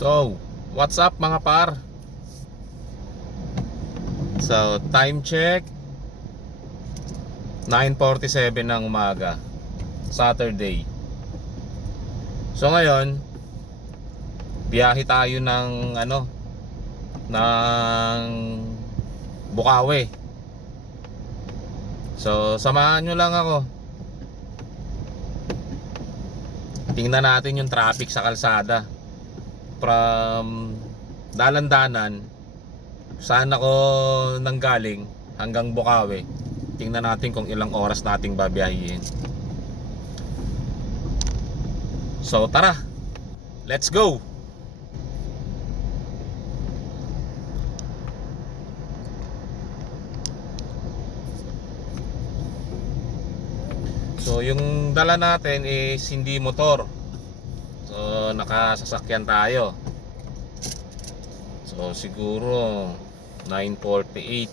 So, what's up mga par? So, time check 9:47 ng umaga, Saturday. So ngayon, biyahe tayo ng Bukawi. So, samahan nyo lang ako. Tingnan natin yung traffic sa kalsada from Dalandanan, saan ako nanggaling, hanggang Bukawi. Tingnan natin kung ilang oras nating babiyahin. So tara, let's go! So yung dala natin is hindi motor. So nakasasakyan tayo. So siguro 9:48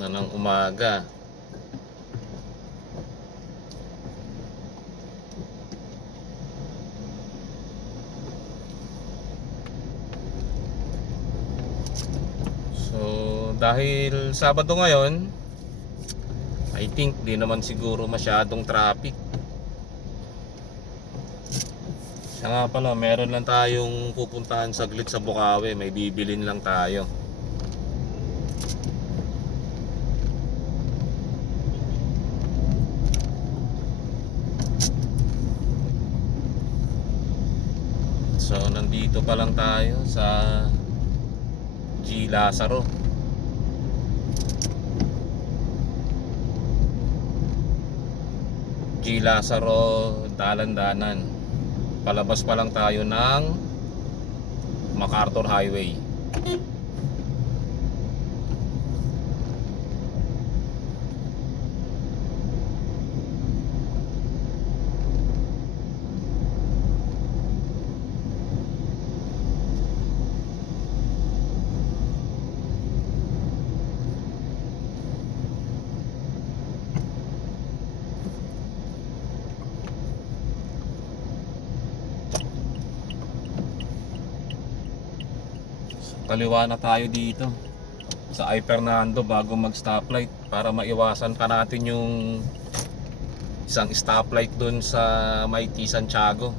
na ng umaga. So dahil Sabado ngayon, I think di naman siguro masyadong traffic. Siya nga pala, meron lang tayong pupuntahan saglit sa Bukawi. May bibilin lang tayo. So nandito pa lang tayo sa G. Lazaro. G. Lazaro, Dalandanan. Palabas pa lang tayo ng MacArthur Highway. Kaliwa na tayo dito sa I. Fernando bago mag stoplight, para maiwasan pa natin yung isang stoplight dun sa may T. Santiago.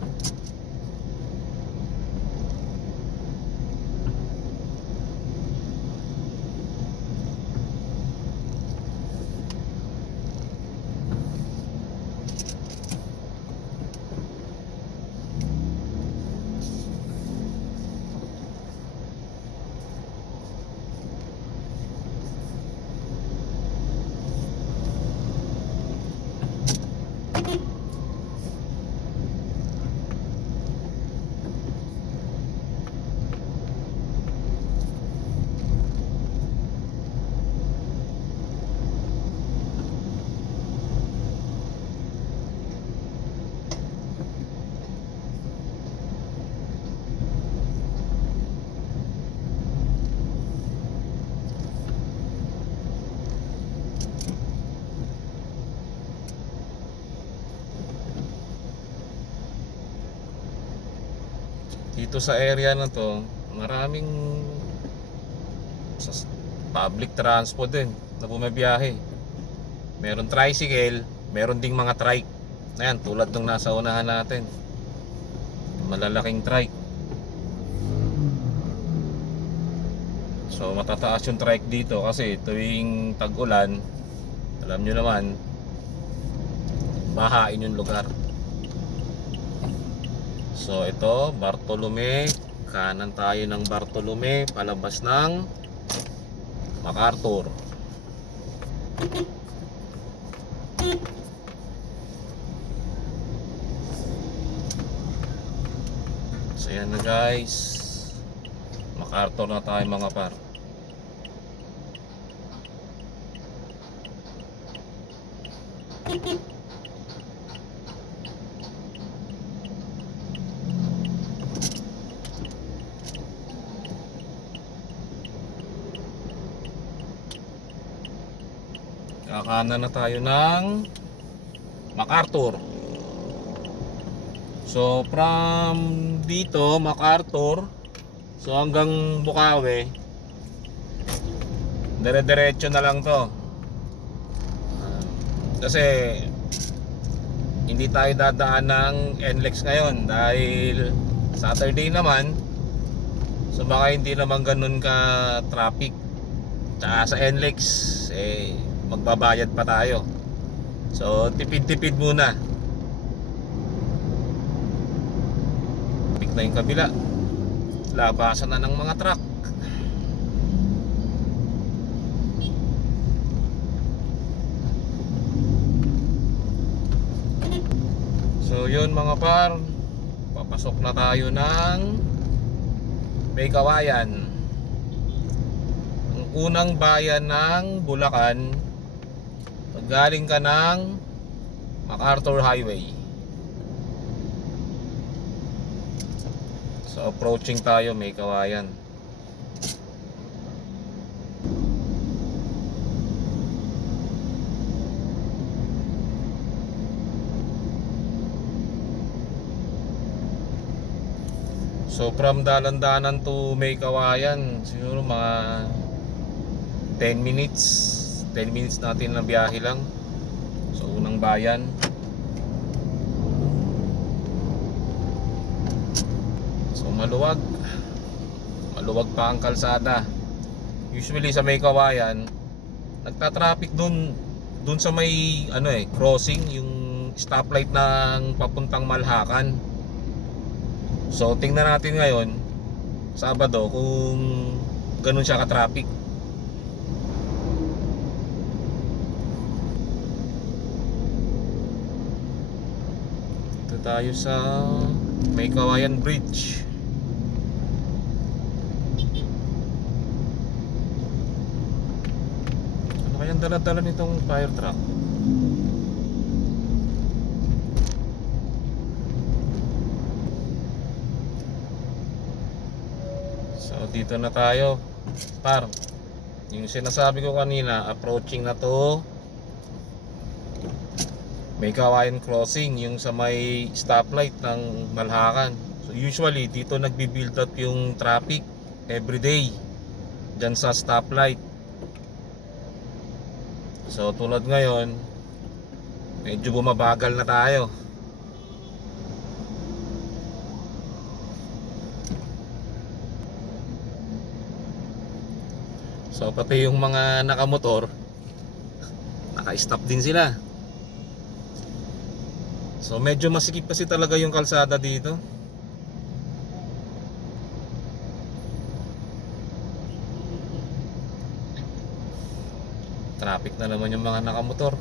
Dito sa area na to, maraming public transport din na bumabiyahe. Meron tricycle, meron ding mga trike. Ayan, tulad ng nasa unahan natin, malalaking trike. So matataas yung trike dito kasi tuwing tag-ulan, alam nyo naman, bahain yung lugar. So ito, Bartolome. Kanan tayo ng Bartolome, palabas ng MacArthur. So yan na guys, MacArthur na tayo mga par. Kakanan na tayo ng MacArthur. So from dito, MacArthur, so hanggang Bukawi, dire-diretso na lang to. Kasi hindi tayo dadaan ng NLEX ngayon dahil Saturday naman. So baka hindi naman ganun ka traffic. Tsaka sa NLEX magbabayad pa tayo. So tipid-tipid muna. Tipid na yung kabila. Labasan na ng mga truck. So yun mga par, papasok na tayo ng May Kawayan, ang unang bayan ng Bulacan pag galing ka ng MacArthur Highway. So approaching tayo May Kawayan. So from Dalandanan to May Kawayan, siguro mga 10 minutes 10 minutes natin na biyahe lang. So unang bayan. So maluwag pa ang kalsada. Usually sa May Kawayan nagta-traffic dun sa may crossing, yung stoplight ng papuntang Malhakan. So tingnan natin ngayon Sabado kung ganun siya ka-traffic. Ito tayo sa May Kawayan Bridge. Ano kayang dala-dala nitong fire truck? So dito na tayo par. Yung sinasabi ko kanina, approaching na to May Kawayan crossing, yung sa may stoplight ng Malhakan. So usually dito nagbi-build up yung traffic everyday dyan sa stoplight. So tulad ngayon medyo bumabagal na tayo. So pati yung mga nakamotor naka-stop din sila. So medyo masikip kasi talaga yung kalsada dito. Traffic na naman yung mga nakamotor.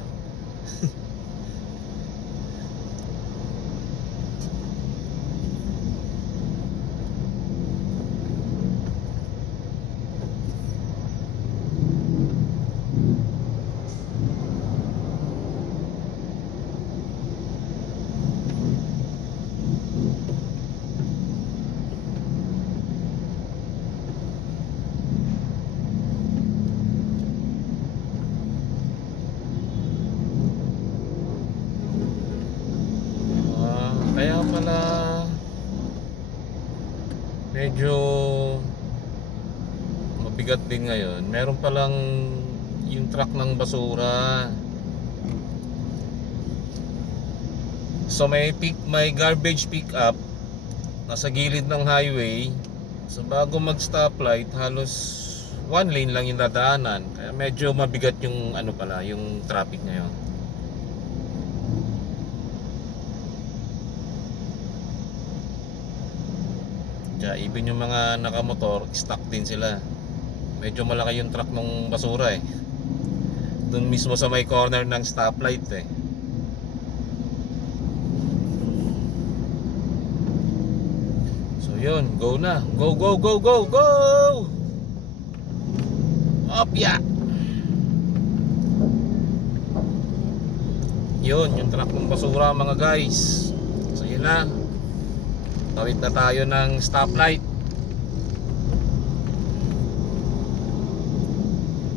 Kaya pala medyo mabigat din ngayon. Meron palang yung truck ng basura. So may garbage pick up nasa gilid ng highway. So bago mag stoplight halos one lane lang yung dadaanan. Kaya medyo mabigat yung yung traffic ngayon. Kaya even yung mga nakamotor, stuck din sila. Medyo malaki yung truck ng basura doon mismo sa may corner ng stoplight So yun, go na. Go, go, go, go, go! Opya! Yun, yung truck ng basura mga guys. So yun na. Tawid na tayo ng stoplight.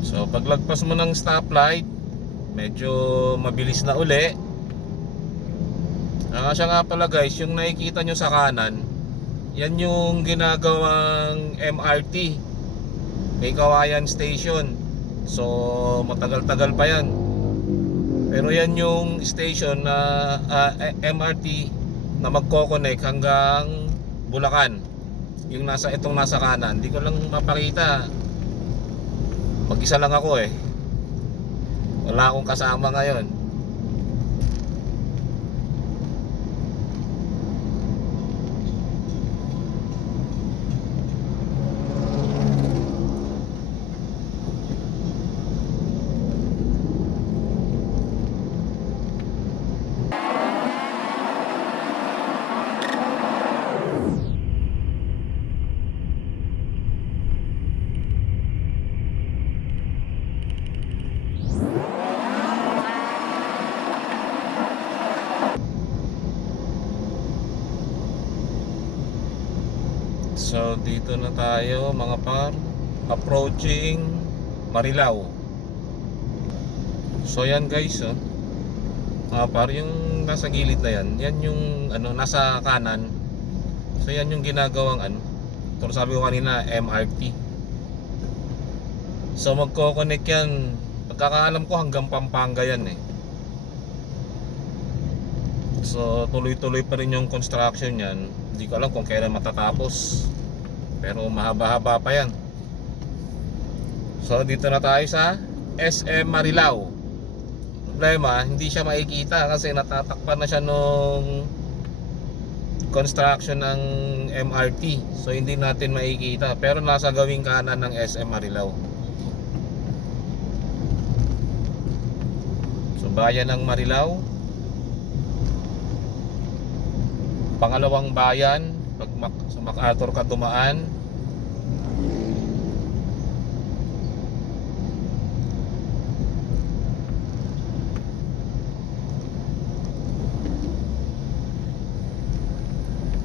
So paglagpas mo ng stoplight, medyo mabilis na uli. Siya nga pala guys, yung nakikita nyo sa kanan, yan yung ginagawang MRT, may Kawayan Station. So matagal-tagal pa yan. Pero yan yung station na MRT na magko-connect hanggang Bulacan. Yung itong nasa kanan, hindi ko lang mapakita. Mag-isa lang ako eh. Wala akong kasama ngayon. So dito na tayo mga par, approaching Marilao. So yan guys, oh. Mga par, yung nasa gilid na yan, yan yung nasa kanan. So yan yung ginagawang ito sabi ko kanina, MRT. So magko-connect yan, pagkakaalam ko hanggang Pampanga yan eh. So tuloy-tuloy pa rin yung construction yan. Hindi ko alam kung kailan matatapos, pero mahaba-haba pa yan. So dito na tayo sa SM Marilao. Problema, hindi siya makikita kasi natatakpan na siya nung construction ng MRT. So hindi natin makikita, pero nasa gawing kanan ng SM Marilao. So bayan ng Marilao, pangalawang bayan pag sa MacArthur ka dumaan.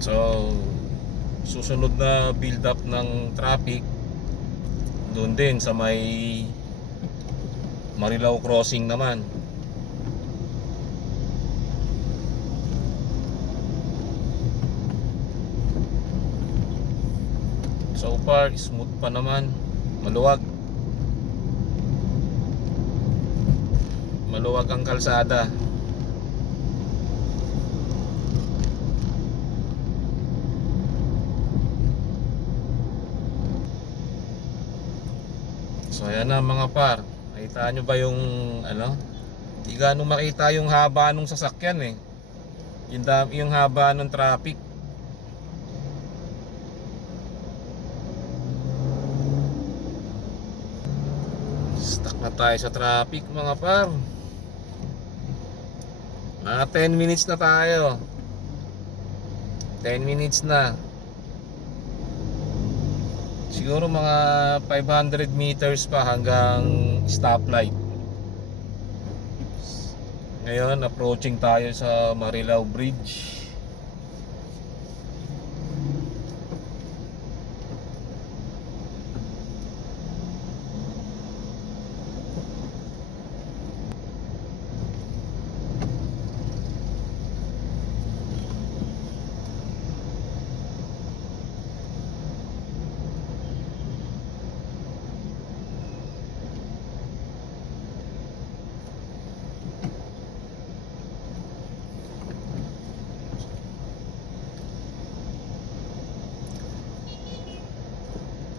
So susunod na build up ng traffic doon din sa may Marilao crossing naman. So far smooth pa naman, maluwag ang kalsada. So ayan na mga par, nakita nyo ba yung di gaano makita yung haba nung sasakyan eh, yung haba ng traffic. Stuck na tayo sa traffic mga par. Mga 10 minutes na tayo. 10 minutes na. Siguro mga 500 meters pa hanggang stoplight. Ngayon approaching tayo sa Marilao Bridge.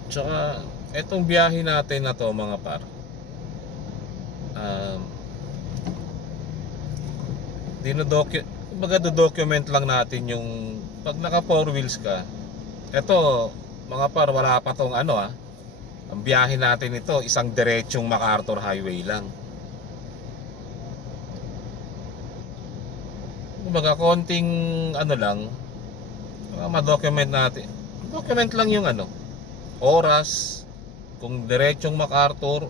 Tsaka etong biyahe natin na to mga par, document lang natin yung pag naka 4 wheels ka. Eto mga par, wala pa tong ang biyahe natin ito isang diretsong MacArthur Highway lang. Kumbaga konting lang ma-document natin. Document lang yung oras, kung diretsong MacArthur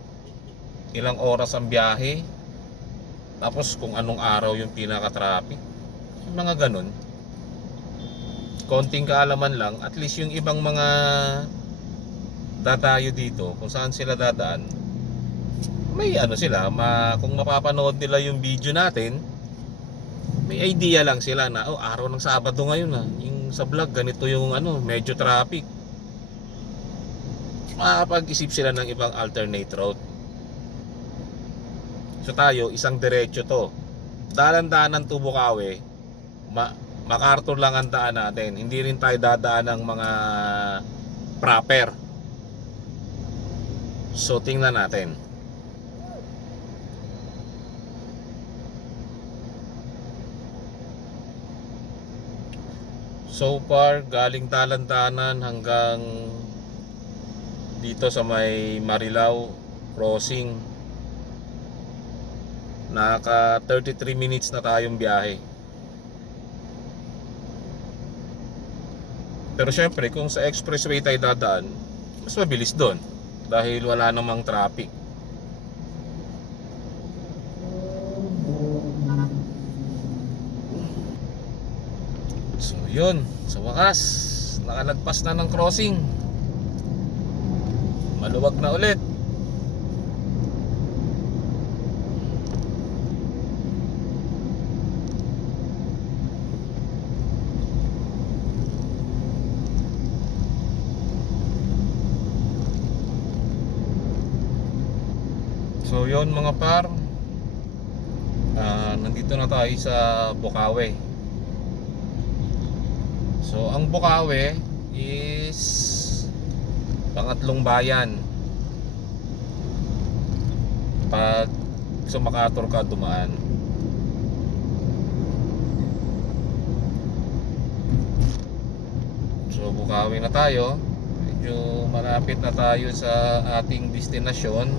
ilang oras ang biyahe, tapos kung anong araw yung pinaka-traffic, mga ganun. Konting kaalaman lang, at least yung ibang mga dadayo dito, kung saan sila dadaan, may sila, kung mapapanood nila yung video natin, may idea lang sila na araw ng Sabado ngayon yung sa vlog ganito yung medyo traffic. Makapag-isip sila ng ibang alternate route. So tayo, isang diretso to. Dalan-danan to Bukawi. MacArthur lang ang daan natin. Hindi rin tayo dadaan ng mga proper. So tingnan natin. So far, galing dalan-danan hanggang dito sa may Marilao crossing, naka 33 minutes na tayong biyahe. Pero syempre kung sa expressway tayo dadaan, mas mabilis doon dahil wala namang traffic. So yun, sa wakas nakalagpas na ng crossing. Maluwag na ulit. So yun mga par, nandito na tayo sa Bukawi. So ang Bukawi is pangatlong bayan pag sa MacArthur ka dumaan. So Bukawi na tayo. Medyo malapit na tayo sa ating destinasyon.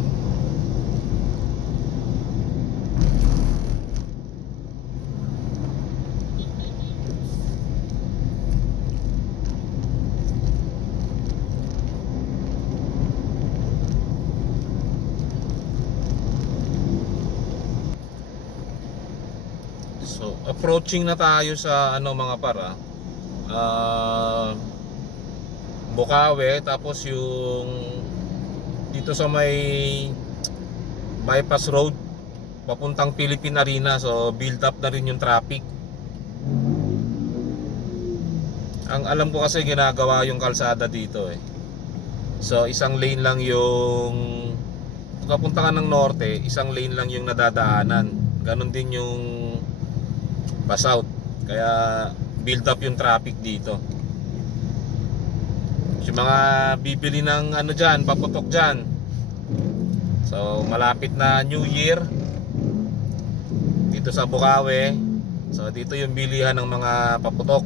So approaching na tayo sa mga para Bukawi, tapos yung dito sa may bypass road papuntang Philippine Arena. So build up na rin yung traffic. Ang alam ko kasi ginagawa yung kalsada dito So isang lane lang yung papunta ka ng norte, isang lane lang yung nadadaanan. Ganon din yung pa-south. Kaya build up yung traffic dito. So mga bibili ng dyan, paputok dyan. So malapit na New Year dito sa Bukawi. So dito yung bilihan ng mga paputok.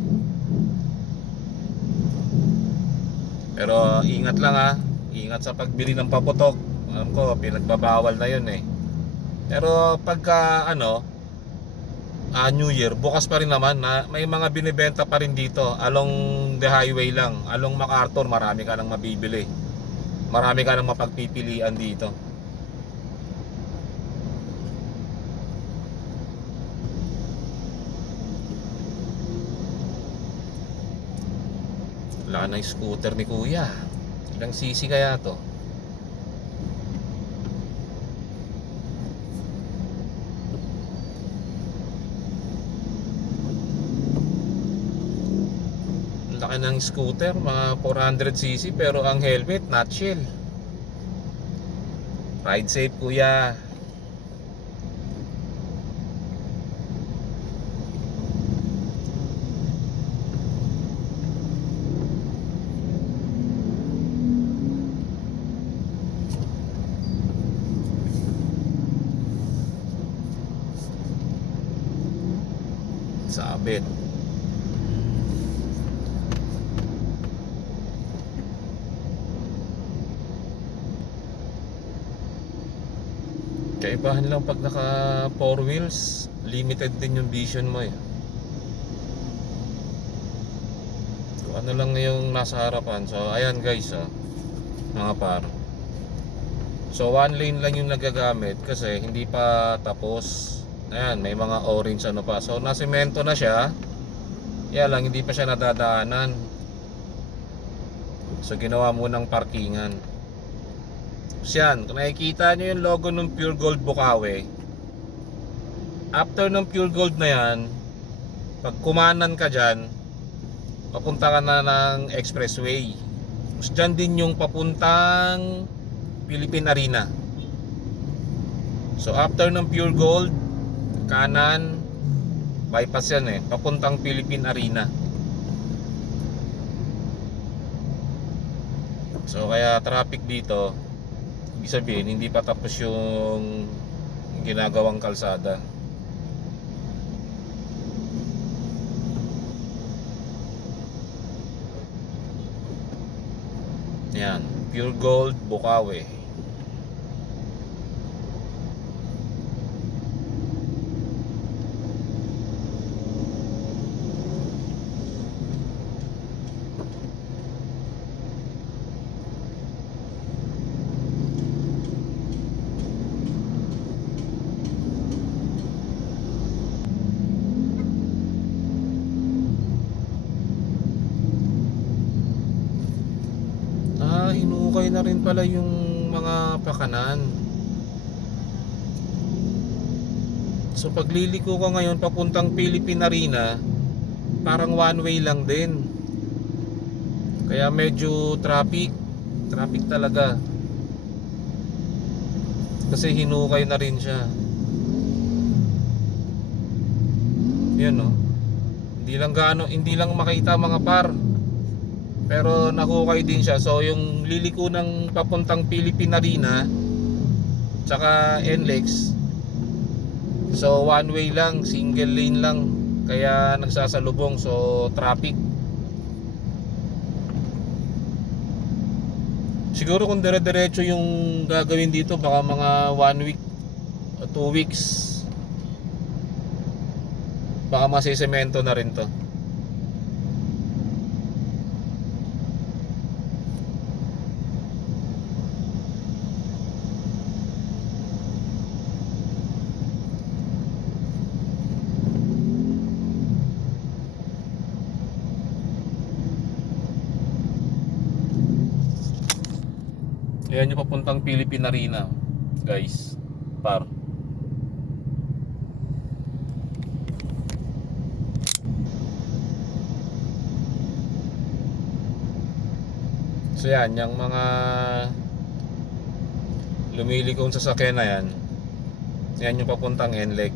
Pero ingat lang ingat sa pagbili ng paputok. Alam ko pinagbabawal na yun Pero pagka New Year, bukas pa rin naman may mga binibenta pa rin dito along the highway lang. Along MacArthur, marami ka nang mabibili. Marami ka nang mapagpipilian dito. Wala na yung scooter ni Kuya. Ilang cc kaya to? Laki ng scooter, mga 400cc, pero ang helmet nutshell. Ride safe Kuya. Sabit. Kaibahan lang pag naka 4 wheels, limited din yung vision mo Kung ano lang yung nasa harapan. So ayan guys mga par. So one lane lang yung nagagamit kasi hindi pa tapos. Ayan, may mga orange pa. So nasemento na siya. Kaya lang hindi pa siya nadadaanan. So ginawa mo ng parkingan. So yan, kung nakikita nyo yung logo ng Pure Gold Bukawi, after ng Pure Gold na yan, Pag kumanan ka dyan, papunta ka na ng expressway. Tapos dyan din yung papuntang Philippine Arena. So after ng Pure Gold, kanan, bypass yan papuntang Philippine Arena. So kaya traffic dito, ibig sabihin hindi pa tapos yung ginagawang kalsada. Yan, Pure Gold, Bukawi. Hinukay na rin pala yung mga pakanan. So pagliliko ko ngayon papuntang Philippine Arena, parang one way lang din. Kaya medyo traffic talaga. Kasi hinukay na rin siya. Yan hindi lang makita mga par. Pero nakukay din siya. So yung liliko ng papuntang Philippine Arena tsaka NLEX, so one way lang, single lane lang. Kaya nagsasalubong, so traffic. Siguro kung dire-diretso yung gagawin dito, baka mga 1 week o 2 weeks, baka masisemento na rin to. Ayan yung papuntang Philippine Arena, guys, par. So yan, yung mga lumilikong sasakyan na yan, yan yung papuntang NLEX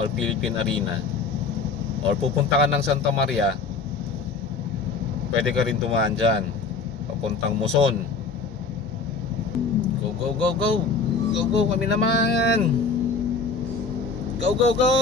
or Philippine Arena, or pupunta ka ng Santa Maria, pwede ka rin tumaan dyan papuntang Muson. Go, go, go, go. Go, go, kami naman. Go, go, go.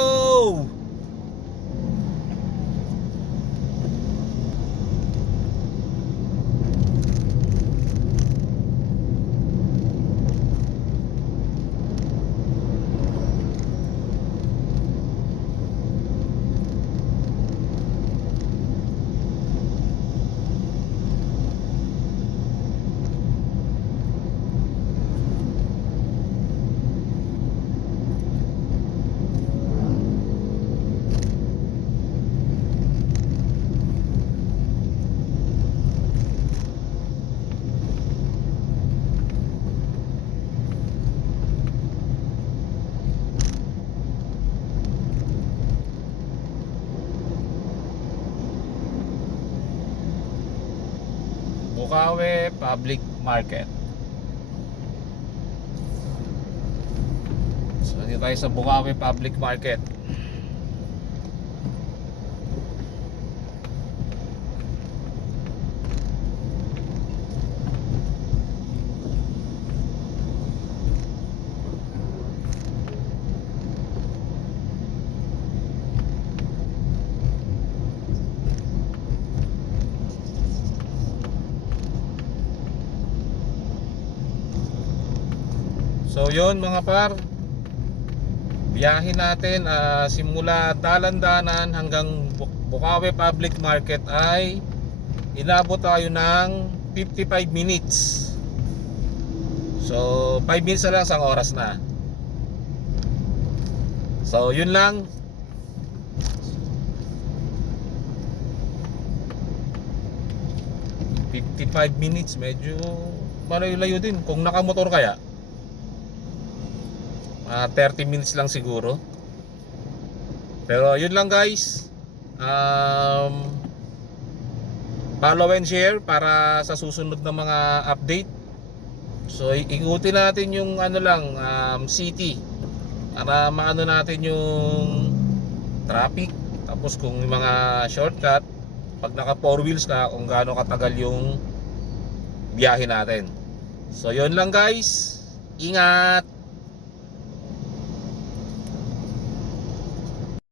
Bukawi Public Market. So dito tayo sa Bukawi Public Market. So yun mga par, biyahe natin simula Dalandanan hanggang Bukawi Public Market ay inabot tayo ng 55 minutes. So 5 minutes na lang, isang oras na. So yun lang. $55 minutes, medyo malayo-layo din kung nakamotor kaya. 30 minutes lang siguro. Pero yun lang guys. Follow and share para sa susunod na mga update. So ikutin natin yung ano lang, city para maano natin yung traffic. Tapos kung yung mga shortcut, pag naka 4 wheels ka, kung gaano katagal yung biyahe natin. So yun lang guys. Ingat.